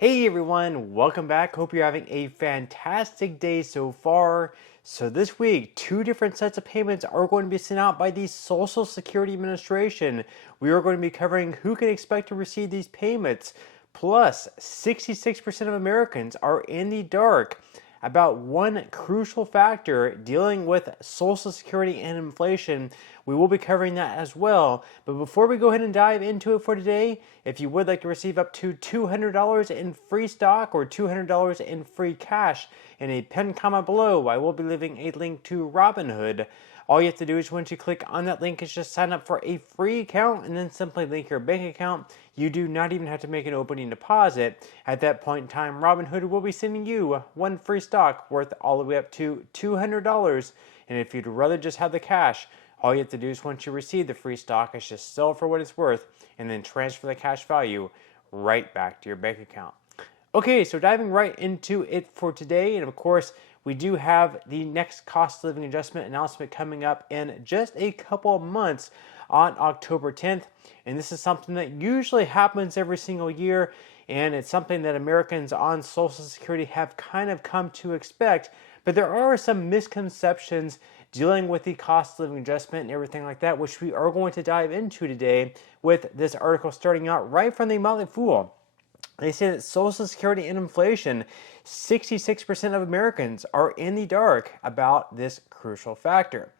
Hey everyone, welcome back. Hope you're having a fantastic day so far. So this week, two different sets of payments are going to be sent out by the Social Security Administration. We are going to be covering who can expect to receive these payments. Plus, 66% of Americans are in the dark about one crucial factor dealing with Social Security and inflation. We will be covering that as well. But before we go ahead and dive into it for today, if you would like to receive up to $200 in free stock or $200 in free cash, in a pinned comment below, I will be leaving a link to Robinhood. All you have to do is once you click on that link is just sign up for a free account and then simply link your bank account. You do not even have to make an opening deposit. At that point in time, Robinhood will be sending you one free stock worth all the way up to $200. And if you'd rather just have the cash, all you have to do is once you receive the free stock is just sell for what it's worth and then transfer the cash value right back to your bank account. Okay, so diving right into it for today, and of course, we do have the next cost of living adjustment announcement coming up in just a couple of months on October 10th. And this is something that usually happens every single year, and it's something that Americans on Social Security have kind of come to expect. But there are some misconceptions dealing with the cost of living adjustment and everything like that, which we are going to dive into today with this article starting out right from the Motley Fool. They say that Social Security and inflation, 66% of Americans are in the dark about this crucial factor.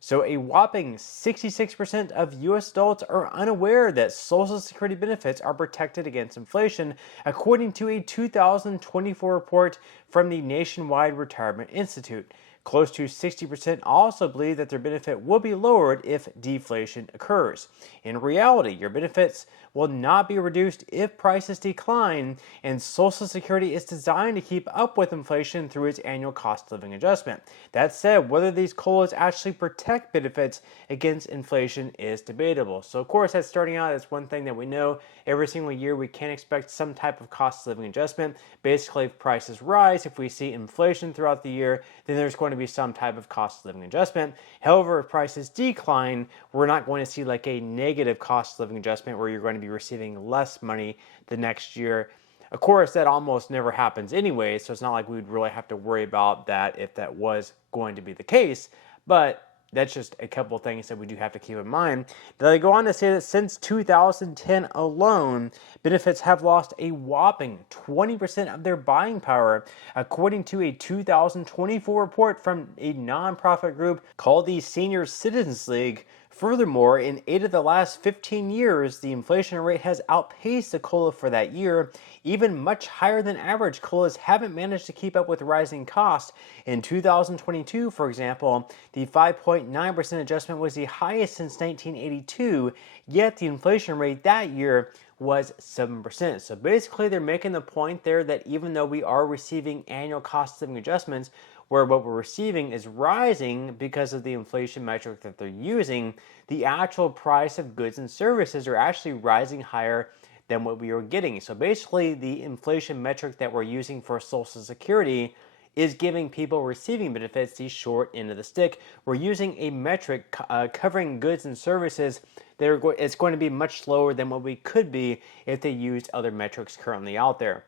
So a whopping 66% of U.S. adults are unaware that Social Security benefits are protected against inflation, according to a 2024 report from the Nationwide Retirement Institute. Close to 60% also believe that their benefit will be lowered if deflation occurs. In reality, your benefits will not be reduced if prices decline, and Social Security is designed to keep up with inflation through its annual cost of living adjustment. That said, whether these COLAs actually protect benefits against inflation is debatable. So of course, that's starting out as one thing that we know. Every single year we can expect some type of cost of living adjustment. Basically, if prices rise, if we see inflation throughout the year, then there's going to be some type of cost of living adjustment. However, if prices decline, we're not going to see like a negative cost of living adjustment where you're going to be receiving less money the next year. Of course, that almost never happens anyway, so it's not like we would really have to worry about that if that was going to be the case. But that's just a couple of things that we do have to keep in mind. Now, they go on to say that since 2010 alone, benefits have lost a whopping 20% of their buying power, according to a 2024 report from a nonprofit group called the Senior Citizens League. Furthermore, in 8 of the last 15 years, the inflation rate has outpaced the COLA for that year. Even much higher than average, COLAs haven't managed to keep up with rising costs. In 2022, for example, the 5.9% adjustment was the highest since 1982, yet the inflation rate that year was 7%. So basically, they're making the point there that even though we are receiving annual cost of living adjustments, where what we're receiving is rising because of the inflation metric that they're using, the actual price of goods and services are actually rising higher than what we are getting. So basically, the inflation metric that we're using for Social Security is giving people receiving benefits the short end of the stick. We're using a metric covering goods and services that it's going to be much lower than what we could be if they used other metrics currently out there.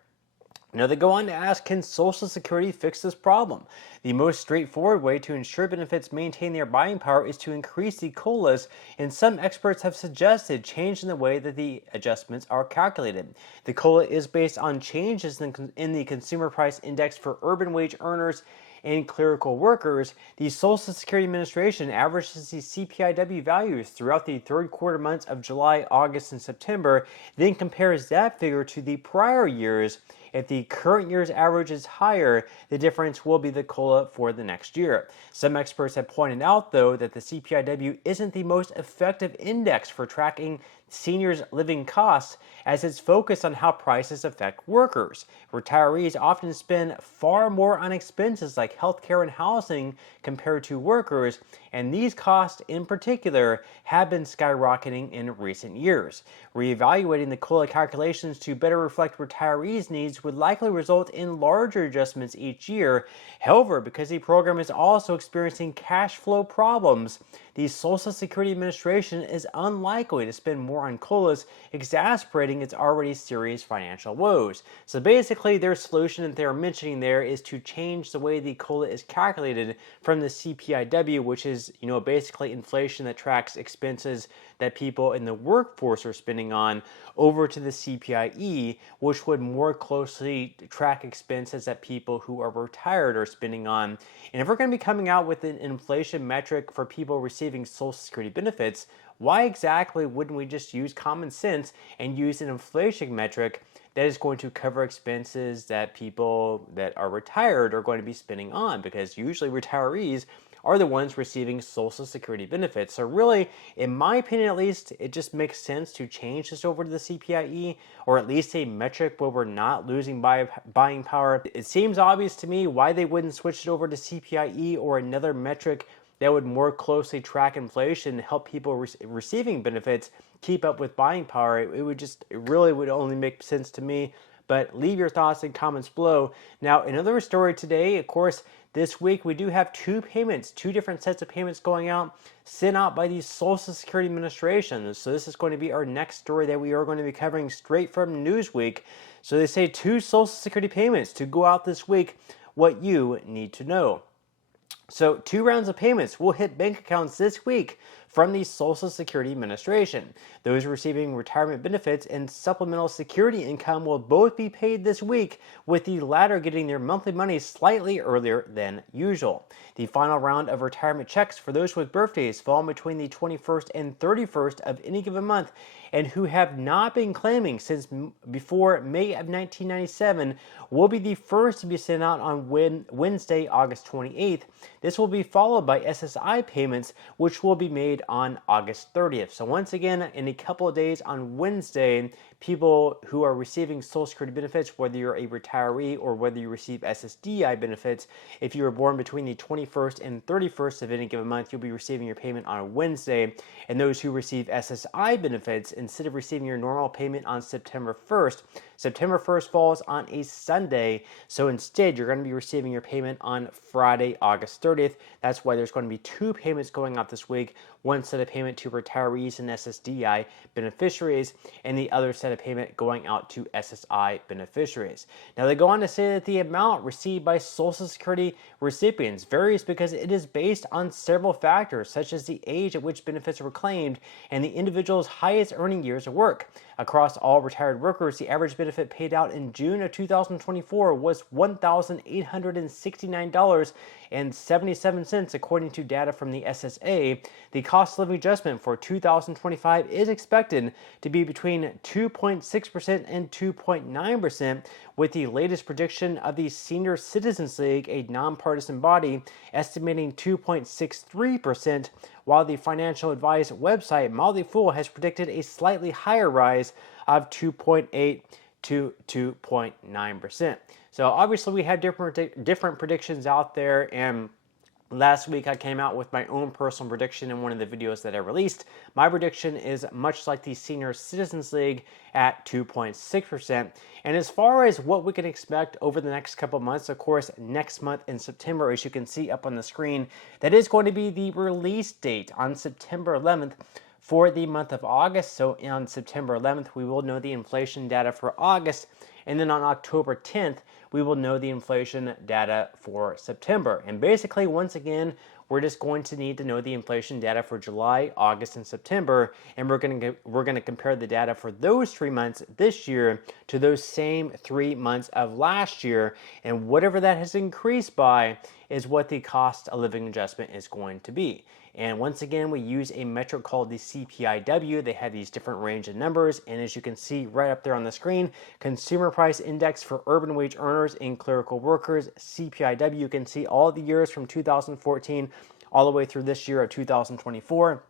Now, they go on to ask, can Social Security fix this problem? The most straightforward way to ensure benefits maintain their buying power is to increase the COLAs, and some experts have suggested changing the way that the adjustments are calculated. The COLA is based on changes in the Consumer Price Index for urban wage earners and clerical workers. The Social Security Administration averages the CPIW values throughout the third quarter months of July, August, and September, then compares that figure to the prior years. If the current year's average is higher, the difference will be the COLA for the next year. Some experts have pointed out, though, that the CPIW isn't the most effective index for tracking seniors' living costs, as it's focused on how prices affect workers. Retirees often spend far more on expenses like healthcare and housing compared to workers, and these costs in particular have been skyrocketing in recent years. Reevaluating the COLA calculations to better reflect retirees' needs would likely result in larger adjustments each year. However, because the program is also experiencing cash flow problems, the Social Security Administration is unlikely to spend more on COLAs, exacerbating its already serious financial woes. So basically, their solution that they're mentioning there is to change the way the COLA is calculated from the CPIW, which is, basically inflation that tracks expenses that people in the workforce are spending on, over to the CPIE, which would more closely track expenses that people who are retired are spending on. And if we're going to be coming out with an inflation metric for people receiving Social Security benefits, why exactly wouldn't we just use common sense and use an inflation metric that is going to cover expenses that people that are retired are going to be spending on? Because usually retirees are the ones receiving Social Security benefits. So really, in my opinion at least, it just makes sense to change this over to the CPIE, or at least a metric where we're not losing buying power. It seems obvious to me why they wouldn't switch it over to CPIE or another metric that would more closely track inflation and help people receiving benefits keep up with buying power. It really would only make sense to me. But leave your thoughts in comments below. Now, another story today, of course, this week we do have two different sets of payments going out, sent out by the Social Security Administration. So this is going to be our next story that we are going to be covering straight from Newsweek. So they say 2 Social Security payments to go out this week, what you need to know. So 2 rounds of payments will hit bank accounts this week from the Social Security Administration. Those receiving retirement benefits and supplemental security income will both be paid this week, with the latter getting their monthly money slightly earlier than usual. The final round of retirement checks for those with birthdays falling between the 21st and 31st of any given month and who have not been claiming since before May of 1997 will be the first to be sent out on Wednesday, August 28th. This will be followed by SSI payments, which will be made on August 30th. So once again, in a couple of days on Wednesday, people who are receiving Social Security benefits, whether you're a retiree or whether you receive SSDI benefits, if you were born between the 21st and 31st of any given month, you'll be receiving your payment on a Wednesday. And those who receive SSI benefits, instead of receiving your normal payment on September 1st, September 1st falls on a Sunday, so instead you're going to be receiving your payment on Friday, August 30th. That's why there's going to be 2 payments going out this week, one set of payment to retirees and SSDI beneficiaries, and the other set of payment going out to SSI beneficiaries. Now they go on to say that the amount received by Social Security recipients varies because it is based on several factors, such as the age at which benefits were claimed and the individual's highest earning years of work. Across all retired workers, the average benefit paid out in June of 2024 was $1,869.77 according to data from the SSA. The cost of living adjustment for 2025 is expected to be between 2.6% and 2.9%, with the latest prediction of the Senior Citizens League, a nonpartisan body, estimating 2.63%, while the financial advice website Motley Fool has predicted a slightly higher rise of 2.8 to 2.9%. So obviously we have different predictions out there, and last week I came out with my own personal prediction in one of the videos that I released. My prediction is much like the Senior Citizens League at 2.6%. And as far as what we can expect over the next couple months, of course, next month in September, as you can see up on the screen, that is going to be the release date on September 11th for the month of August. So on September 11th, we will know the inflation data for August. And then on October 10th, we will know the inflation data for September. And basically, once again, we're just going to need to know the inflation data for July, August, and September, and we're going to compare the data for those 3 months this year to those same 3 months of last year, and whatever that has increased by is what the cost of living adjustment is going to be. And once again, we use a metric called the CPIW. They have these different range of numbers, and as you can see right up there on the screen, Consumer Price Index for urban wage earners and clerical workers, CPIW. You can see all the years from 2014 all the way through this year of 2024.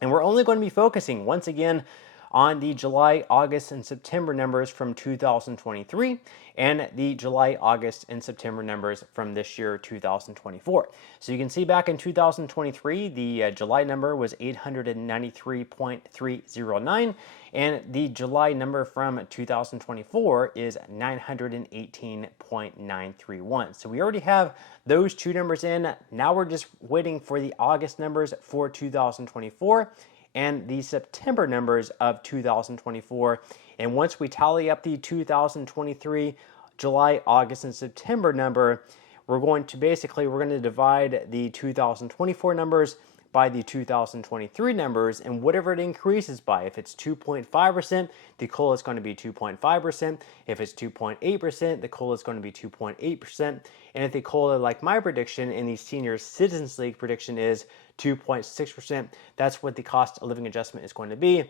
And we're only going to be focusing, once again, on the July, August, and September numbers from 2023 and the July, August, and September numbers from this year, 2024. So you can see back in 2023, the July number was 893.309, and the July number from 2024 is 918.931. So we already have those two numbers in. Now we're just waiting for the August numbers for 2024 and the September numbers of 2024. And once we tally up the 2023 July, August, and September number, we're going to divide the 2024 numbers by the 2023 numbers, and whatever it increases by. If it's 2.5%, the COLA is going to be 2.5%. If it's 2.8%, the COLA is going to be 2.8%. And if the COLA, like my prediction in the Senior Citizens League prediction, is 2.6%, that's what the cost of living adjustment is going to be.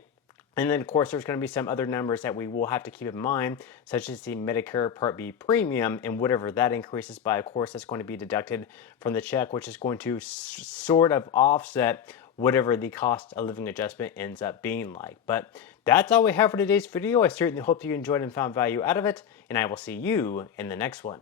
And then, of course, there's going to be some other numbers that we will have to keep in mind, such as the Medicare Part B premium, and whatever that increases by, of course, that's going to be deducted from the check, which is going to sort of offset whatever the cost of living adjustment ends up being like. But that's all we have for today's video. I certainly hope you enjoyed and found value out of it, and I will see you in the next one.